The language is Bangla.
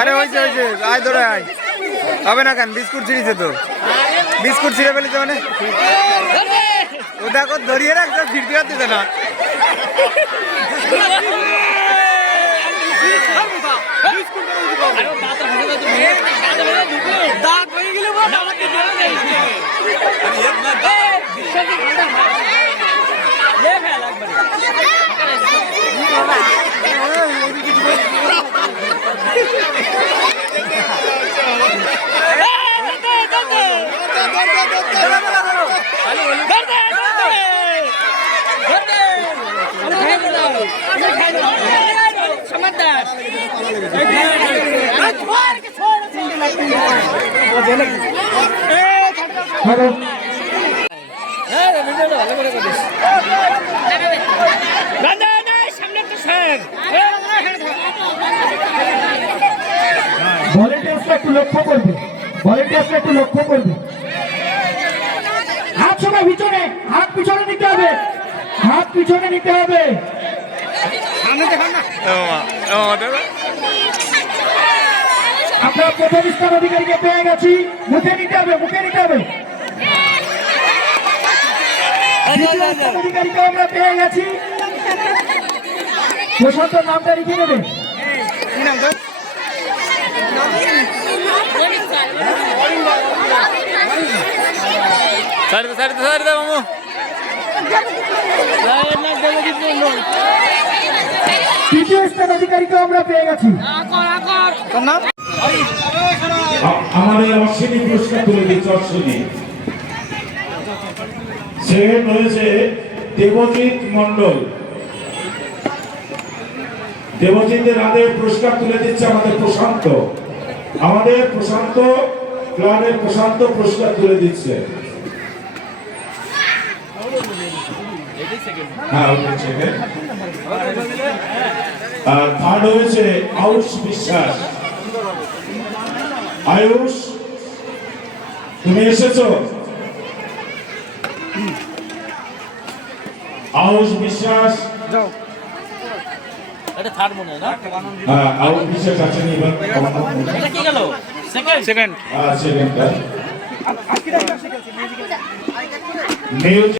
আরে হয়েছে আয় ধরে আয় হবে না কেন বিস্কুট ছিঁড়েছে তো বিস্কুট ছিঁড়ে ফেলেছে মানে ও দেখো ধরিয়ে রাখ ফিরতে পারতেছে না একটু লক্ষ্য করবে হাত সবাই পিছনে হাত পিছনে নিতে হবে আমরা প্রথম স্থান অধিকারীকে পেয়ে গেছি মুখে নিতে হবে অধিকারীকে আমরা পেয়ে গেছি প্রশান্ত নামটা লিখে নেবে তৃতীয় স্থান অধিকারীকে আমরা পেয়ে গেছি আমাদের অশ্বিনী পুরস্কার তুলে দিচ্ছে অশ্বিনী সেকেন্ড হয়েছে দেবজিৎ মন্ডল দেবজিতের হাতে পুরস্কার তুলে দিচ্ছে আমাদের প্রশান্ত ক্লাবের প্রশান্ত পুরস্কার তুলে দিচ্ছে আর থার্ড হয়েছে আয়ুষ বিশ্বাস আয়ুষ তুমি এসেছো আয়ুষ বিশ্বাস আয়ুষ বিশ্বাস আছেন সেকেন্ড